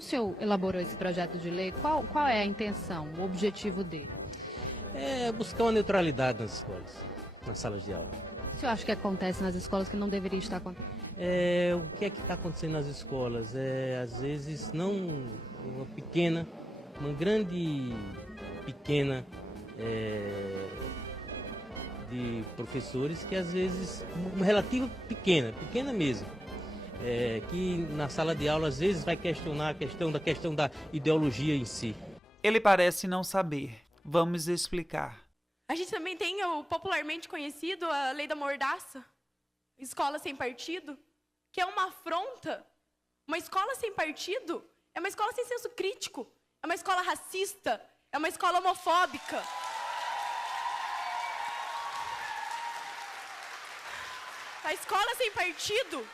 Quando o senhor elaborou esse projeto de lei, qual é a intenção, o objetivo dele? É buscar uma neutralidade nas escolas, nas salas de aula. O senhor acha que acontece nas escolas que não deveria estar acontecendo? O que é que está acontecendo nas escolas? Às vezes, não uma grande pequena de professores que às vezes, uma relativa pequena mesmo, que na sala de aula às vezes vai questionar a questão da ideologia em si. Ele parece não saber. Vamos explicar. A gente também tem o popularmente conhecido a Lei da Mordaça, escola sem partido, que é uma afronta. Uma escola sem partido é uma escola sem senso crítico, é uma escola racista, é uma escola homofóbica. A escola sem partido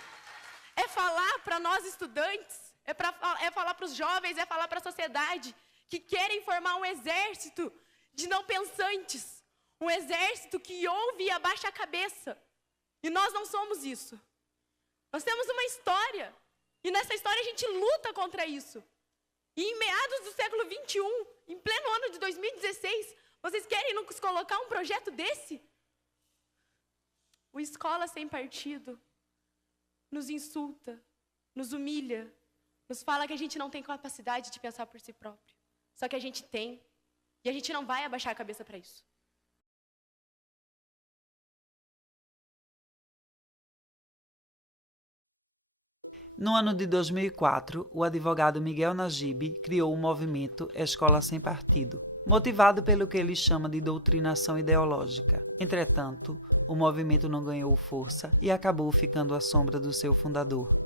é falar para nós estudantes, é falar para os jovens, é falar para a sociedade que querem formar um exército de não pensantes, um exército que ouve e abaixa a cabeça. E nós não somos isso. Nós temos uma história, e nessa história a gente luta contra isso. E em meados do século XXI, em pleno ano de 2016, vocês querem nos colocar um projeto desse? O Escola Sem Partido nos insulta, nos humilha, nos fala que a gente não tem capacidade de pensar por si próprio. Só que a gente tem, e a gente não vai abaixar a cabeça para isso. No ano de 2004, o advogado Miguel Najib criou o movimento Escola Sem Partido, motivado pelo que ele chama de doutrinação ideológica. Entretanto, o movimento não ganhou força e acabou ficando à sombra do seu fundador.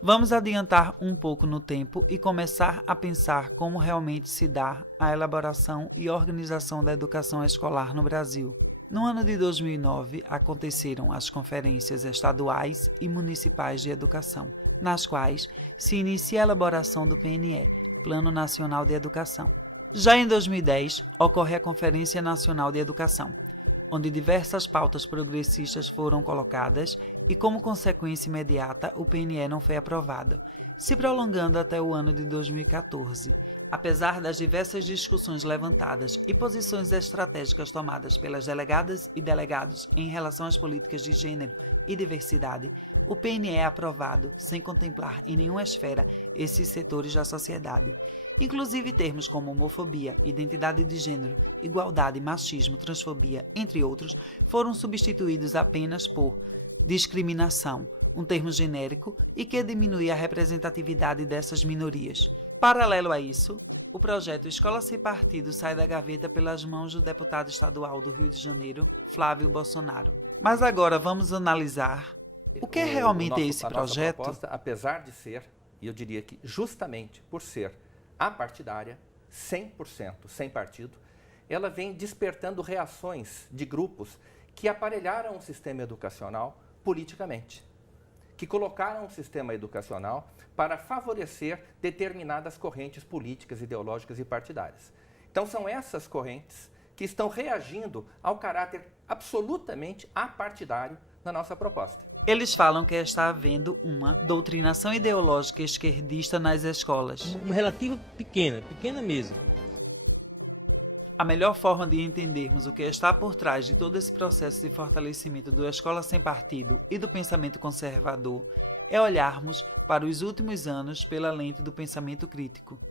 Vamos adiantar um pouco no tempo e começar a pensar como realmente se dá a elaboração e organização da educação escolar no Brasil. No ano de 2009, aconteceram as conferências estaduais e municipais de educação, nas quais se inicia a elaboração do PNE, Plano Nacional de Educação. Já em 2010, ocorre a Conferência Nacional de Educação, onde diversas pautas progressistas foram colocadas e, como consequência imediata, o PNE não foi aprovado, se prolongando até o ano de 2014. Apesar das diversas discussões levantadas e posições estratégicas tomadas pelas delegadas e delegados em relação às políticas de gênero e diversidade, o PNE é aprovado sem contemplar em nenhuma esfera esses setores da sociedade. Inclusive termos como homofobia, identidade de gênero, igualdade, machismo, transfobia, entre outros, foram substituídos apenas por discriminação, um termo genérico e que diminui a representatividade dessas minorias. Paralelo a isso, o projeto Escola Sem Partido sai da gaveta pelas mãos do deputado estadual do Rio de Janeiro, Flávio Bolsonaro. Mas agora vamos analisar o que é realmente esse projeto. A nossa proposta, apesar de ser, e eu diria que justamente por ser apartidária, 100% sem partido, ela vem despertando reações de grupos que aparelharam o sistema educacional politicamente, que colocaram o sistema educacional para favorecer determinadas correntes políticas, ideológicas e partidárias. Então, são essas correntes que estão reagindo ao caráter absolutamente apartidário da nossa proposta. Eles falam que está havendo uma doutrinação ideológica esquerdista nas escolas. Uma relativa pequena mesmo. A melhor forma de entendermos o que está por trás de todo esse processo de fortalecimento da Escola Sem Partido e do pensamento conservador é olharmos para os últimos anos pela lente do pensamento crítico.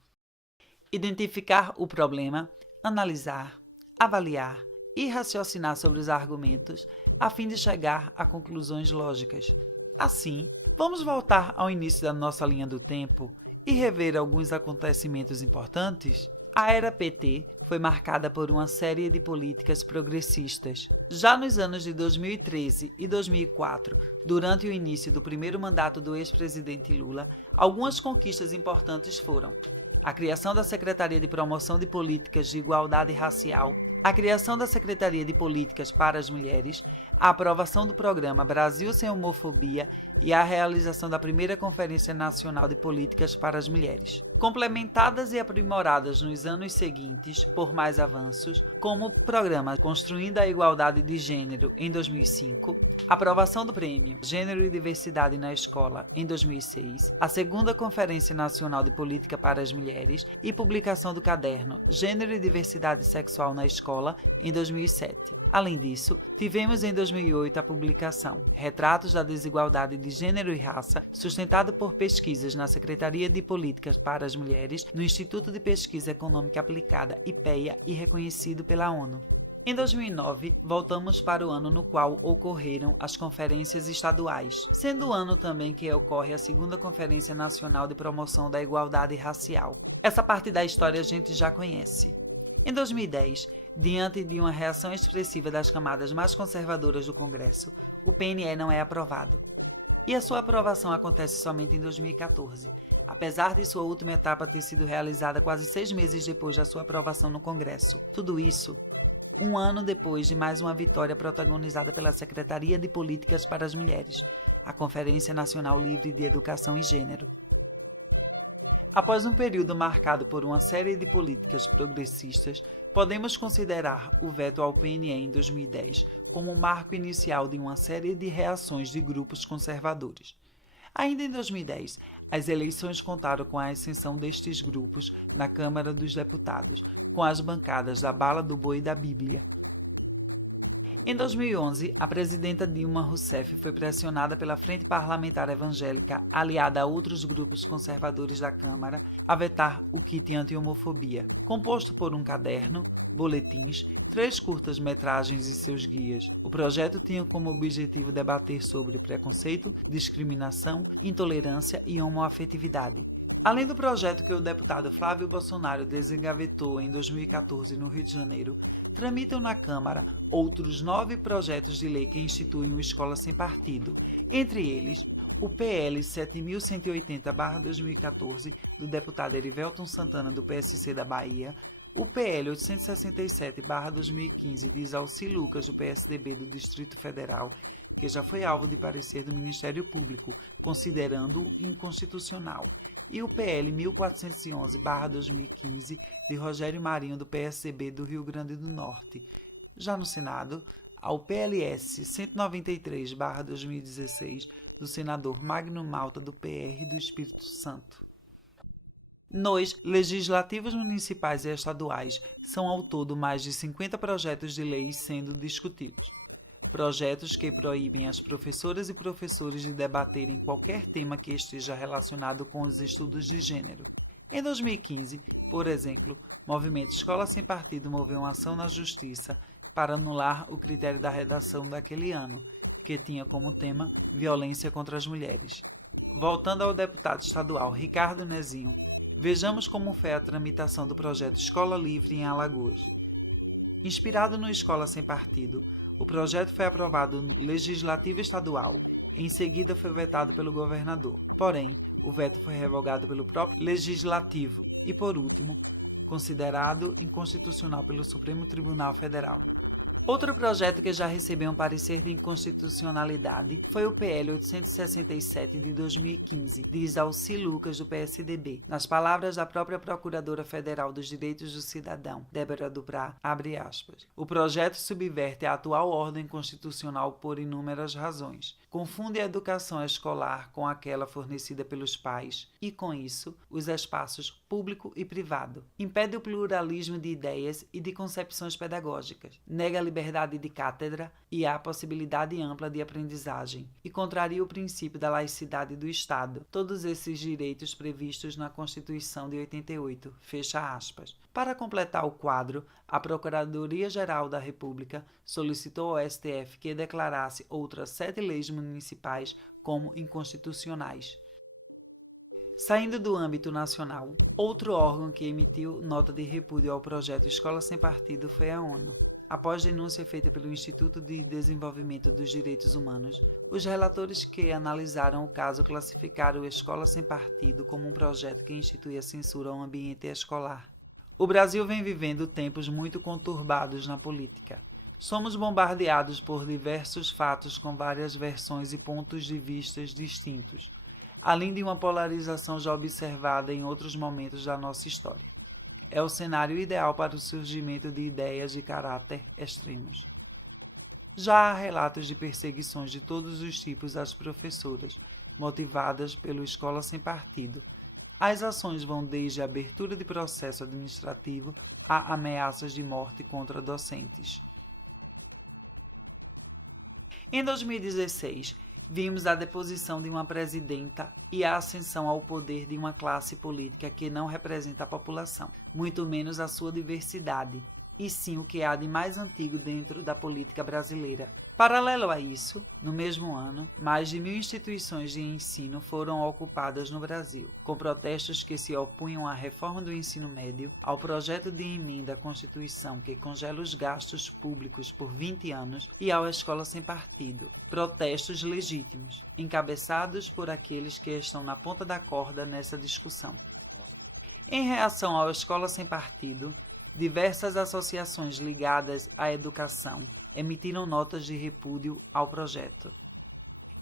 Identificar o problema, analisar, avaliar e raciocinar sobre os argumentos a fim de chegar a conclusões lógicas. Assim, vamos voltar ao início da nossa linha do tempo e rever alguns acontecimentos importantes? A era PT foi marcada por uma série de políticas progressistas. Já nos anos de 2013 e 2004, durante o início do primeiro mandato do ex-presidente Lula, algumas conquistas importantes foram a criação da Secretaria de Promoção de Políticas de Igualdade Racial, a criação da Secretaria de Políticas para as Mulheres, a aprovação do programa Brasil Sem Homofobia e a realização da primeira Conferência Nacional de Políticas para as Mulheres. Complementadas e aprimoradas nos anos seguintes por mais avanços, como o programa Construindo a Igualdade de Gênero em 2005, Aprovação do Prêmio Gênero e Diversidade na Escola em 2006, a segunda Conferência Nacional de Política para as Mulheres e publicação do caderno Gênero e Diversidade Sexual na Escola em 2007. Além disso, tivemos em 2008 a publicação Retratos da Desigualdade de Gênero e Raça, sustentado por pesquisas na Secretaria de Políticas para as Mulheres no Instituto de Pesquisa Econômica Aplicada, IPEA, e reconhecido pela ONU. Em 2009, voltamos para o ano no qual ocorreram as conferências estaduais, sendo o ano também que ocorre a segunda Conferência Nacional de Promoção da Igualdade Racial. Essa parte da história a gente já conhece. Em 2010, diante de uma reação expressiva das camadas mais conservadoras do Congresso, o PNE não é aprovado. E a sua aprovação acontece somente em 2014, apesar de sua última etapa ter sido realizada quase 6 meses depois da sua aprovação no Congresso. Tudo isso um ano depois de mais uma vitória protagonizada pela Secretaria de Políticas para as Mulheres, a Conferência Nacional Livre de Educação e Gênero. Após um período marcado por uma série de políticas progressistas, podemos considerar o veto ao PNE em 2010 como o marco inicial de uma série de reações de grupos conservadores. Ainda em 2010, as eleições contaram com a ascensão destes grupos na Câmara dos Deputados, com as bancadas da Bala do Boi e da Bíblia. Em 2011, a presidenta Dilma Rousseff foi pressionada pela Frente Parlamentar Evangélica, aliada a outros grupos conservadores da Câmara, a vetar o kit anti-homofobia, composto por um caderno, boletins, 3 curtas-metragens e seus guias. O projeto tinha como objetivo debater sobre preconceito, discriminação, intolerância e homoafetividade. Além do projeto que o deputado Flávio Bolsonaro desengavetou em 2014 no Rio de Janeiro, tramitam na Câmara outros 9 projetos de lei que instituem o Escola Sem Partido, entre eles o PL 7.180/2014, do deputado Erivelton Santana, do PSC da Bahia, o PL 867/2015, de Isalci Lucas, do PSDB do Distrito Federal, que já foi alvo de parecer do Ministério Público, considerando-o inconstitucional, e o PL 1411/2015, de Rogério Marinho, do PSDB do Rio Grande do Norte. Já no Senado, ao PLS 193/2016, do senador Magno Malta, do PR do Espírito Santo. Nos legislativos municipais e estaduais, são ao todo mais de 50 projetos de lei sendo discutidos. Projetos que proíbem as professoras e professores de debaterem qualquer tema que esteja relacionado com os estudos de gênero. Em 2015, por exemplo, o Movimento Escola Sem Partido moveu uma ação na Justiça para anular o critério da redação daquele ano, que tinha como tema violência contra as mulheres. Voltando ao deputado estadual Ricardo Nezinho, vejamos como foi a tramitação do projeto Escola Livre em Alagoas. Inspirado no Escola Sem Partido, o projeto foi aprovado no Legislativo Estadual, em seguida foi vetado pelo governador. Porém, o veto foi revogado pelo próprio Legislativo e, por último, considerado inconstitucional pelo Supremo Tribunal Federal. Outro projeto que já recebeu um parecer de inconstitucionalidade foi o PL 867 de 2015, de Isalci Lucas, do PSDB. Nas palavras da própria Procuradora Federal dos Direitos do Cidadão, Débora Duprá, abre aspas, o projeto subverte a atual ordem constitucional por inúmeras razões. Confunde a educação escolar com aquela fornecida pelos pais e, com isso, os espaços público e privado. Impede o pluralismo de ideias e de concepções pedagógicas. Nega a liberdade de cátedra e a possibilidade ampla de aprendizagem e contraria o princípio da laicidade do Estado. Todos esses direitos previstos na Constituição de 88. Fecha aspas. Para completar o quadro, a Procuradoria-Geral da República solicitou ao STF que declarasse outras 7 leis municipais como inconstitucionais. Saindo do âmbito nacional, outro órgão que emitiu nota de repúdio ao projeto Escola Sem Partido foi a ONU. Após denúncia feita pelo Instituto de Desenvolvimento dos Direitos Humanos, os relatores que analisaram o caso classificaram o Escola Sem Partido como um projeto que institui a censura ao ambiente escolar. O Brasil vem vivendo tempos muito conturbados na política. Somos bombardeados por diversos fatos com várias versões e pontos de vista distintos, além de uma polarização já observada em outros momentos da nossa história. É o cenário ideal para o surgimento de ideias de caráter extremos. Já há relatos de perseguições de todos os tipos às professoras, motivadas pelo Escola Sem Partido. As ações vão desde a abertura de processo administrativo a ameaças de morte contra docentes. Em 2016, vimos a deposição de uma presidenta e a ascensão ao poder de uma classe política que não representa a população, muito menos a sua diversidade, e sim o que há de mais antigo dentro da política brasileira. Paralelo a isso, no mesmo ano, mais de 1.000 instituições de ensino foram ocupadas no Brasil, com protestos que se opunham à reforma do ensino médio, ao projeto de emenda à Constituição que congela os gastos públicos por 20 anos e à Escola Sem Partido. Protestos legítimos, encabeçados por aqueles que estão na ponta da corda nessa discussão. Em reação à Escola Sem Partido, diversas associações ligadas à educação emitiram notas de repúdio ao projeto.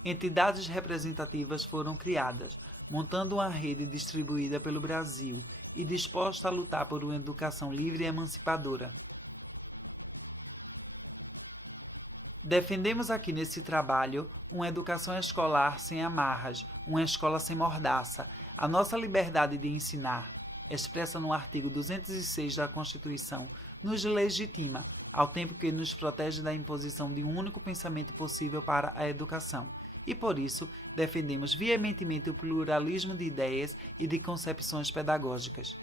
Entidades representativas foram criadas, montando uma rede distribuída pelo Brasil e disposta a lutar por uma educação livre e emancipadora. Defendemos aqui nesse trabalho uma educação escolar sem amarras, uma escola sem mordaça, a nossa liberdade de ensinar, expressa no artigo 206 da Constituição, nos legitima, ao tempo que nos protege da imposição de um único pensamento possível para a educação. E por isso, defendemos veementemente o pluralismo de ideias e de concepções pedagógicas.